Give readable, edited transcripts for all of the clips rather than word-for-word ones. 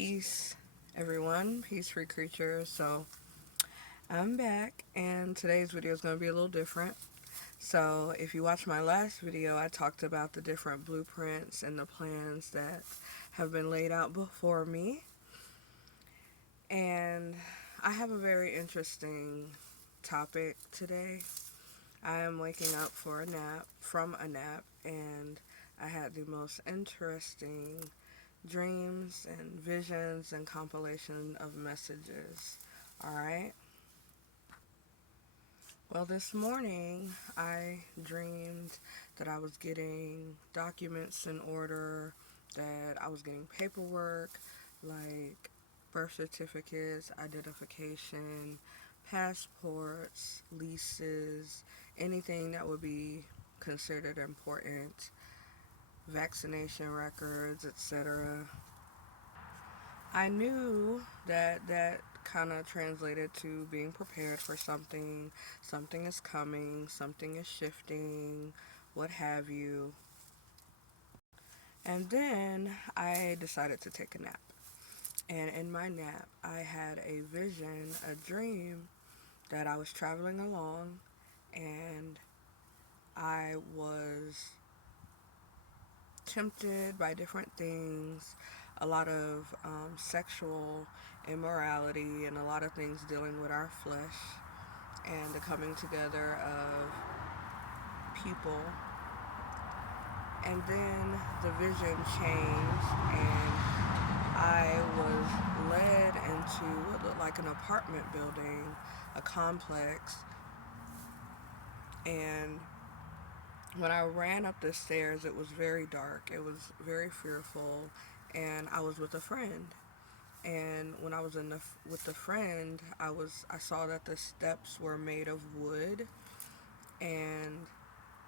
Peace, everyone. Peace, free creatures. So, I'm back, and today's video is going to be a little different. So, if you watched my last video, I talked about the different blueprints and the plans that have been laid out before me. And I have a very interesting topic today. I am waking up from a nap, and I had the most interesting dreams and visions and compilation of messages. Alright? Well, this morning I dreamed that I was getting documents in order, that I was getting paperwork like birth certificates, identification, passports, leases, anything that would be considered important, vaccination records, etc. I knew that kind of translated to being prepared for something. Something is coming, something is shifting, what have you. And then I decided to take a nap. And in my nap, I had a vision, a dream, that I was traveling along and I was tempted by different things, a lot of sexual immorality and a lot of things dealing with our flesh and the coming together of people. And then the vision changed and I was led into what looked like an apartment building, a complex, and when I ran up the stairs, it was very dark. It was very fearful, and I was with a friend. And when I was with the friend, I saw that the steps were made of wood. And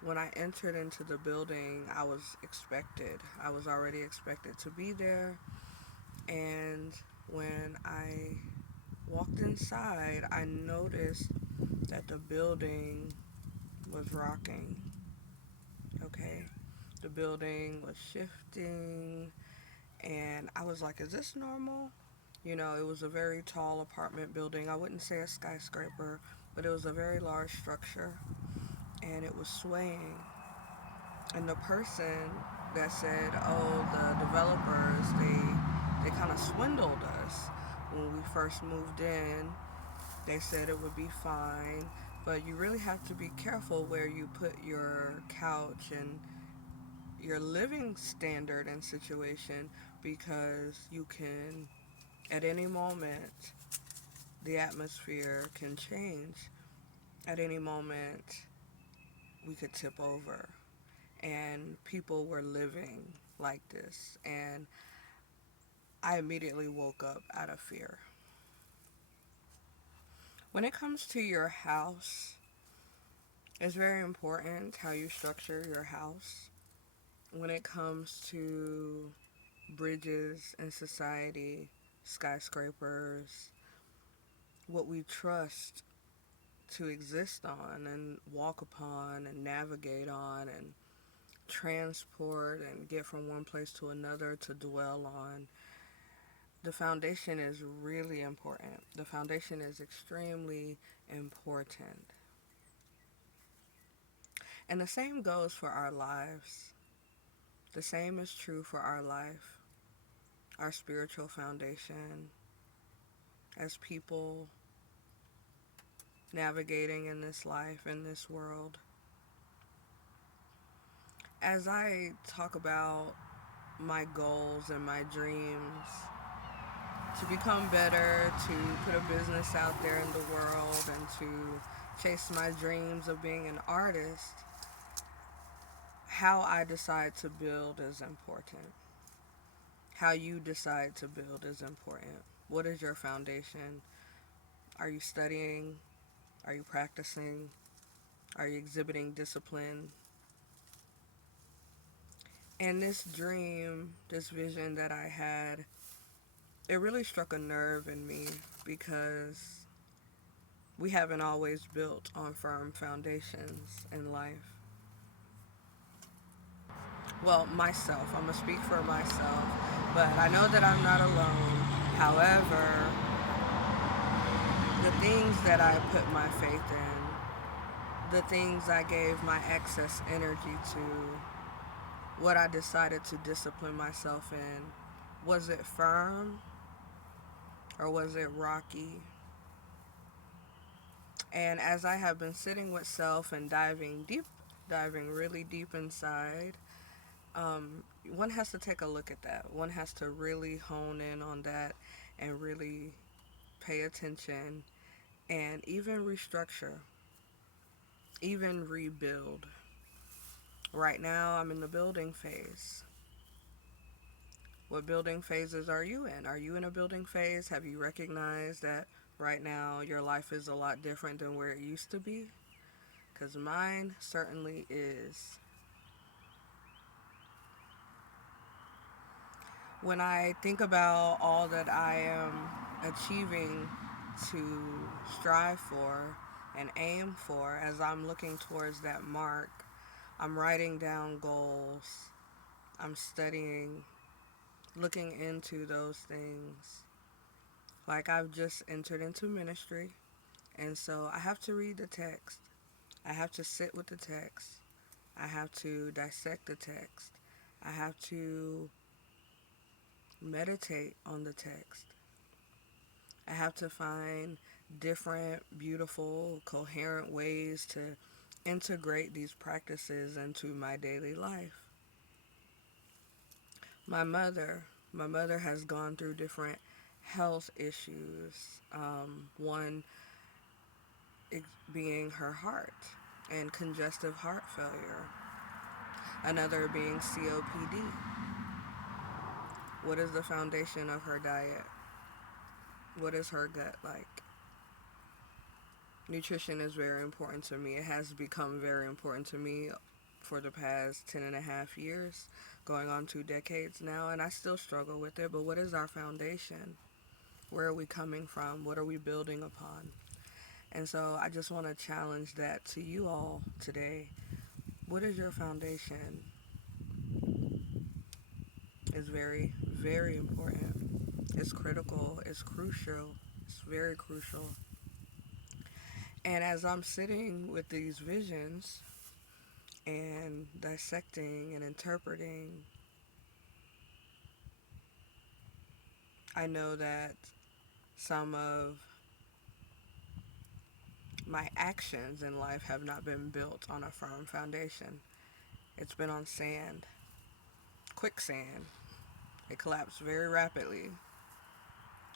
when I entered into the building, I was expected. I was already expected to be there. And when I walked inside, I noticed that the building was rocking. Okay, the building was shifting, and I was like, is this normal? You know, it was a very tall apartment building. I wouldn't say a skyscraper, but it was a very large structure, and it was swaying. And the person that said, oh, the developers, they kind of swindled us when we first moved in. They said it would be fine, but you really have to be careful where you put your couch and your living standard and situation, because you can, at any moment, the atmosphere can change. At any moment, we could tip over. And people were living like this. And I immediately woke up out of fear. When it comes to your house, it's very important how you structure your house. When it comes to bridges in society, skyscrapers, what we trust to exist on and walk upon and navigate on and transport and get from one place to another to dwell on, the foundation is really important. The foundation is extremely important. And the same goes for our lives. The same is true for our life, our spiritual foundation, as people navigating in this life, in this world. As I talk about my goals and my dreams, to become better, to put a business out there in the world, and to chase my dreams of being an artist, how I decide to build is important. How you decide to build is important. What is your foundation? Are you studying? Are you practicing? Are you exhibiting discipline? And this dream, this vision that I had, it really struck a nerve in me, because we haven't always built on firm foundations in life. Well, myself, I'm going to speak for myself, but I know that I'm not alone. However, the things that I put my faith in, the things I gave my excess energy to, what I decided to discipline myself in, was it firm or was it rocky? And as I have been sitting with self and diving deep, diving really deep inside, one has to take a look at that. One has to really hone in on that and really pay attention and even restructure, even rebuild. Right now, I'm in the building phase. What building phases are you in? Are you in a building phase? Have you recognized that right now your life is a lot different than where it used to be? Because mine certainly is. When I think about all that I am achieving to strive for and aim for as I'm looking towards that mark, I'm writing down goals, I'm studying, looking into those things. Like I've just entered into ministry, and so I have to read the text. I have to sit with the text. I have to dissect the text. I have to meditate on the text. I have to find different, beautiful, coherent ways to integrate these practices into my daily life. My mother, my mother has gone through different health issues. One being her heart and congestive heart failure. Another being COPD. What is the foundation of her diet? What is her gut like? Nutrition is very important to me. It has become very important to me for the past 10 and a half years, going on 2 decades now, and I still struggle with it. But what is our foundation? Where are we coming from? What are we building upon? And so I just want to challenge that to you all today. What is your foundation? It's very, very important. It's critical. It's crucial. It's very crucial. And as I'm sitting with these visions and dissecting and interpreting, I know that some of my actions in life have not been built on a firm foundation. It's been on sand, quicksand. It collapsed very rapidly.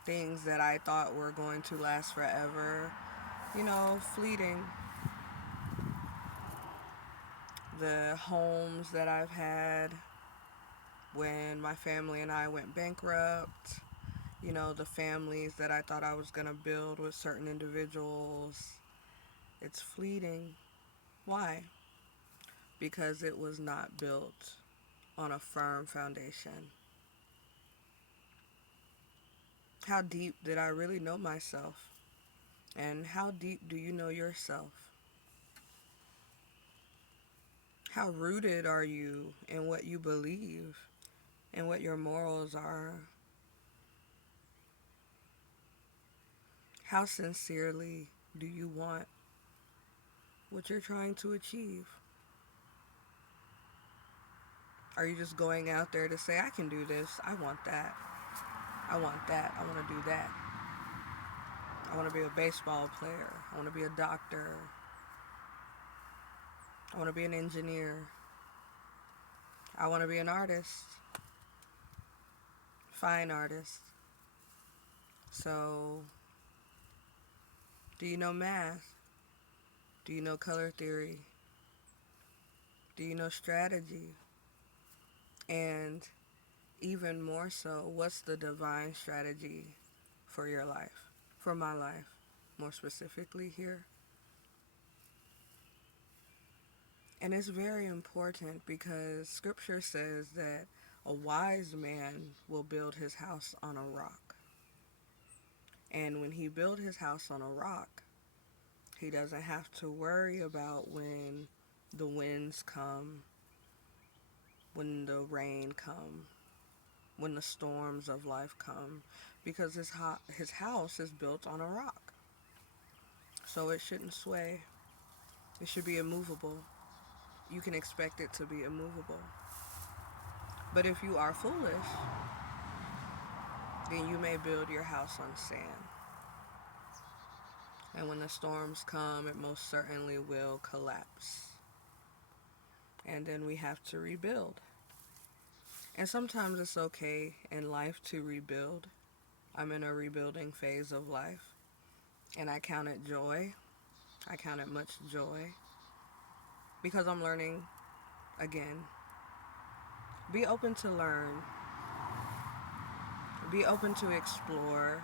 Things that I thought were going to last forever, fleeting. The homes that I've had when my family and I went bankrupt, the families that I thought I was going to build with certain individuals, it's fleeting. Why? Because it was not built on a firm foundation. How deep did I really know myself? And how deep do you know yourself? How rooted are you in what you believe and what your morals are? How sincerely do you want what you're trying to achieve? Are you just going out there to say, I can do this, I want that, I want that, I want to do that. I want to be a baseball player, I want to be a doctor, I want to be an engineer, I want to be an artist, fine artist. So, do you know math? Do you know color theory? Do you know strategy? And even more so, what's the divine strategy for your life? For my life, more specifically here. And it's very important because scripture says that a wise man will build his house on a rock. And when he builds his house on a rock, he doesn't have to worry about when the winds come, when the rain comes. when the storms of life come, because his house is built on a rock. So it shouldn't sway. It should be immovable. You can expect it to be immovable. But if you are foolish, then you may build your house on sand. And when the storms come, it most certainly will collapse. And then we have to rebuild. And sometimes it's okay in life to rebuild. I'm in a rebuilding phase of life. And I count it joy. I count it much joy. Because I'm learning again. Be open to learn. Be open to explore.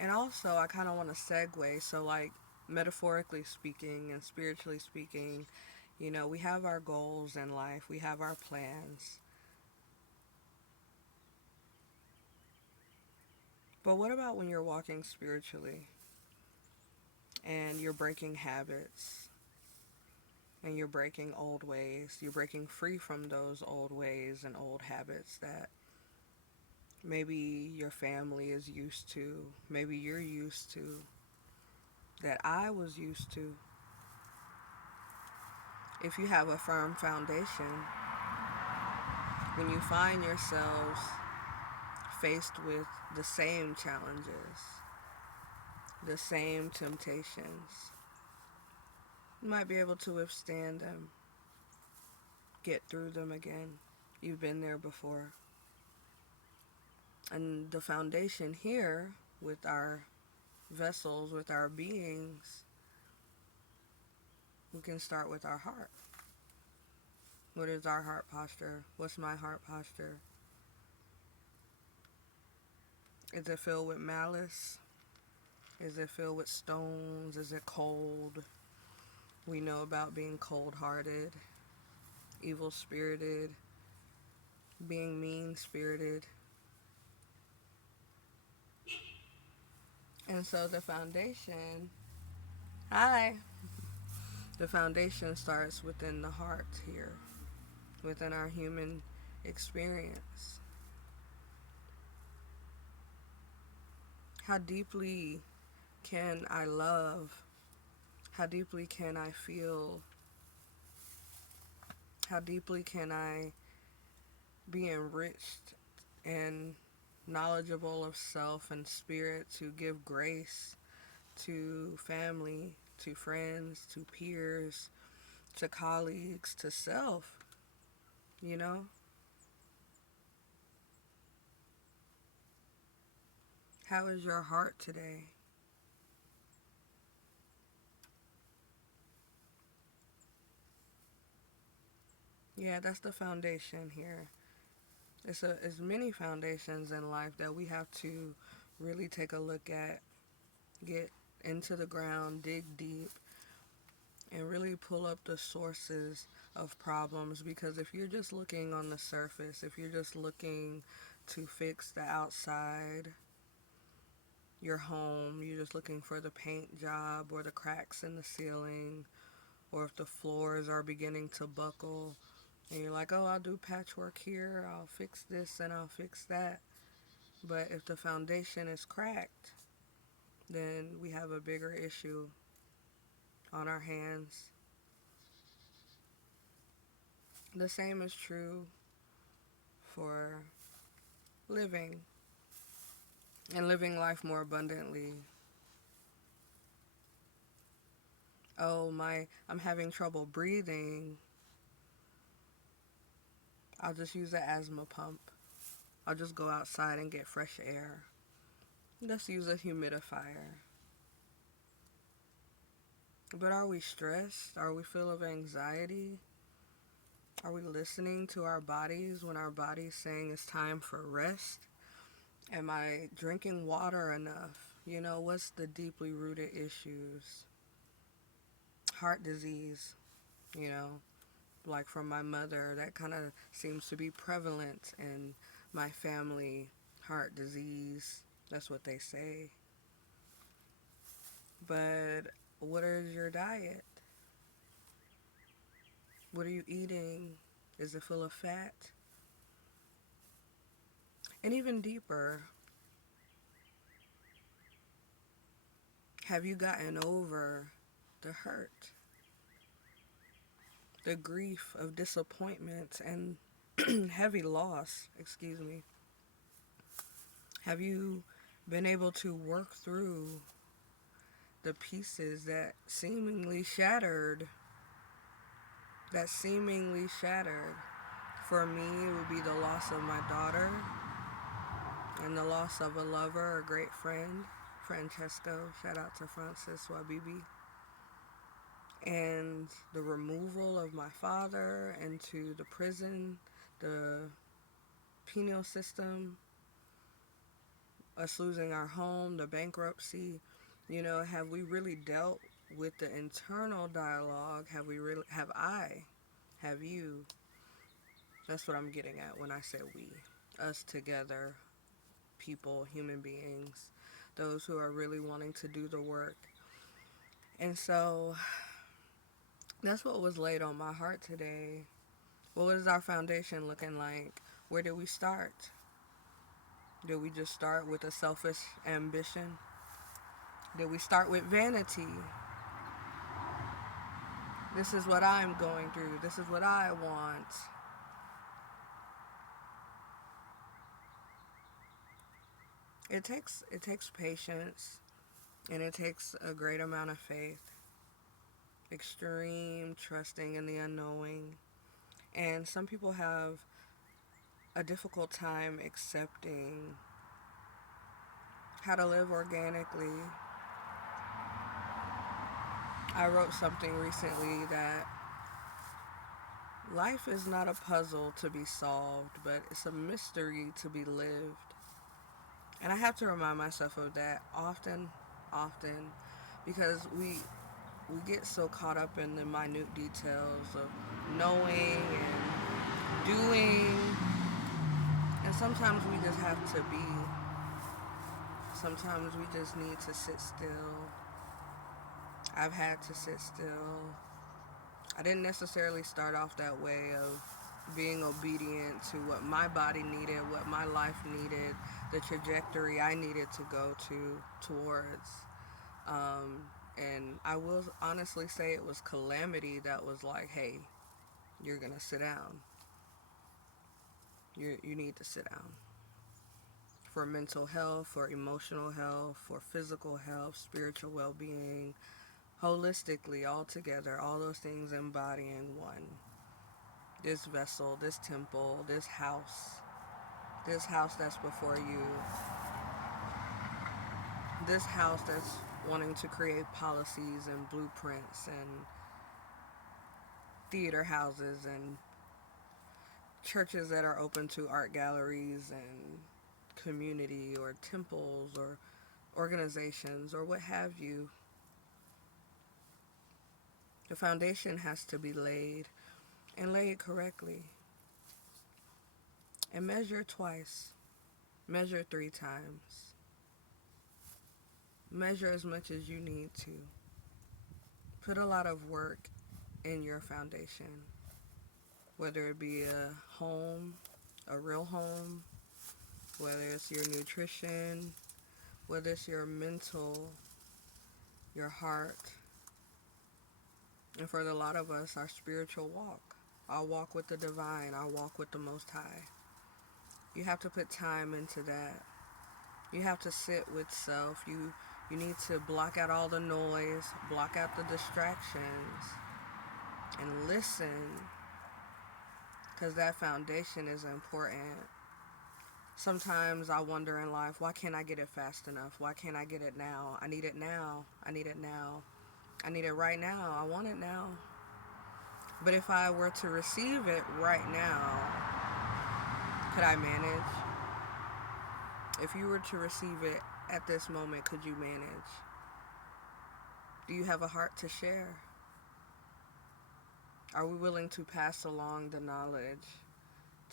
And also, I kind of want to segue. So, like, metaphorically speaking and spiritually speaking, you know, we have our goals in life, we have our plans. But what about when you're walking spiritually and you're breaking habits and you're breaking old ways? You're breaking free from those old ways and old habits that maybe your family is used to, maybe you're used to, that I was used to. If you have a firm foundation, when you find yourselves faced with the same challenges, the same temptations, you might be able to withstand them, get through them again. You've been there before. And the foundation here with our vessels, with our beings, we can start with our heart. What is our heart posture? What's my heart posture? Is it filled with malice? Is it filled with stones? Is it cold? We know about being cold-hearted, evil-spirited, being mean-spirited. And so the foundation, the foundation starts within the heart here, within our human experience. How deeply can I love? How deeply can I feel? How deeply can I be enriched and knowledgeable of self and spirit to give grace to family, to friends, to peers, to colleagues, to self, you know? How is your heart today? Yeah, that's the foundation here. It's many foundations in life that we have to really take a look at, get into the ground, dig deep, and really pull up the sources of problems. Because if you're just looking on the surface, if you're just looking to fix the outside, your home, you're just looking for the paint job or the cracks in the ceiling, or if the floors are beginning to buckle, and you're like, oh, I'll do patchwork here, I'll fix this and I'll fix that. But if the foundation is cracked, then we have a bigger issue on our hands. The same is true for living and living life more abundantly. Oh, I'm having trouble breathing. I'll just use an asthma pump. I'll just go outside and get fresh air. Let's use a humidifier. But are we stressed? Are we full of anxiety? Are we listening to our bodies when our body's saying it's time for rest? Am I drinking water enough? You know, what's the deeply rooted issues? Heart disease, you know, like from my mother, that kind of seems to be prevalent in my family. Heart disease, that's what they say. But what is your diet? What are you eating? Is it full of fat? And even deeper, have you gotten over the hurt, the grief of disappointment and heavy loss? Excuse me. Have you been able to work through the pieces that seemingly shattered? For me, it would be the loss of my daughter and the loss of a lover, a great friend, Francesco. Shout out to Francis Wabibi. And the removal of my father into the prison, the penal system, us losing our home, the bankruptcy. Have we really dealt with the internal dialogue? Have you? That's what I'm getting at when I say we. Us together, people, human beings, those who are really wanting to do the work. And so that's what was laid on my heart today. What was our foundation looking like? Where did we start? Did we just start with a selfish ambition? Did we start with vanity? This is what I'm going through. This is what I want. It takes patience, and it takes a great amount of faith, extreme trusting in the unknowing. And some people have a difficult time accepting how to live organically. I wrote something recently that life is not a puzzle to be solved, but it's a mystery to be lived. And I have to remind myself of that often, because we get so caught up in the minute details of knowing and doing, and sometimes we just have to be. Sometimes we just need to sit still. I've had to sit still. I didn't necessarily start off that way of being obedient to what my body needed, what my life needed, the trajectory I needed to go towards. And I will honestly say it was calamity that was like, hey, you're going to sit down. You need to sit down. For mental health, for emotional health, for physical health, spiritual well-being, holistically, all together, all those things embodying one. This vessel, this temple, this house that's before you, this house that's wanting to create policies and blueprints and theater houses and churches that are open to art galleries and community or temples or organizations or what have you. The foundation has to be laid, and laid correctly. And measure twice. Measure 3 times. Measure as much as you need to. Put a lot of work in your foundation. Whether it be a home, a real home, whether it's your nutrition, whether it's your mental, your heart, and for a lot of us, our spiritual walk. Our walk with the divine, our walk with the Most High. You have to put time into that. You have to sit with self. You need to block out all the noise, block out the distractions, and listen, because that foundation is important. Sometimes I wonder in life, why can't I get it fast enough? Why can't I get it now? I need it now. I need it now. I need it right now. I want it now. But if I were to receive it right now, could I manage? If you were to receive it at this moment, could you manage? Do you have a heart to share? Are we willing to pass along the knowledge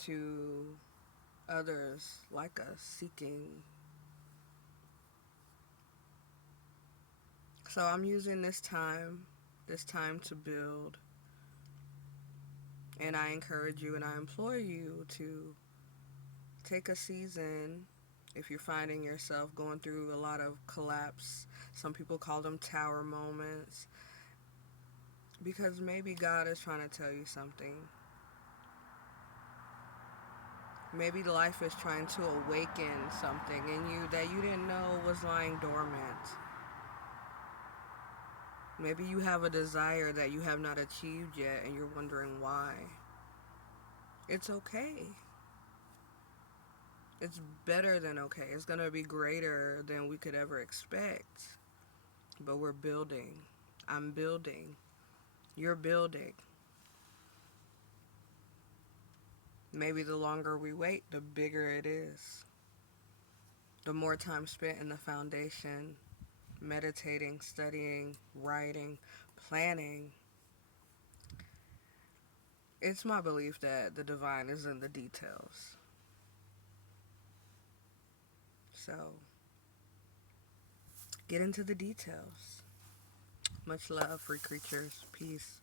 to others like us seeking? So I'm using this time to build And I encourage you and I implore you to take a season if you're finding yourself going through a lot of collapse. Some people call them tower moments, because maybe God is trying to tell you something. Maybe life is trying to awaken something in you that you didn't know was lying dormant. Maybe you have a desire that you have not achieved yet and you're wondering why. It's okay. It's better than okay. It's going to be greater than we could ever expect. But we're building. I'm building. You're building. Maybe the longer we wait, the bigger it is. The more time spent in the foundation, meditating, studying, writing, planning. It's my belief that the divine is in the details. So, get into the details. Much love, free creatures. Peace.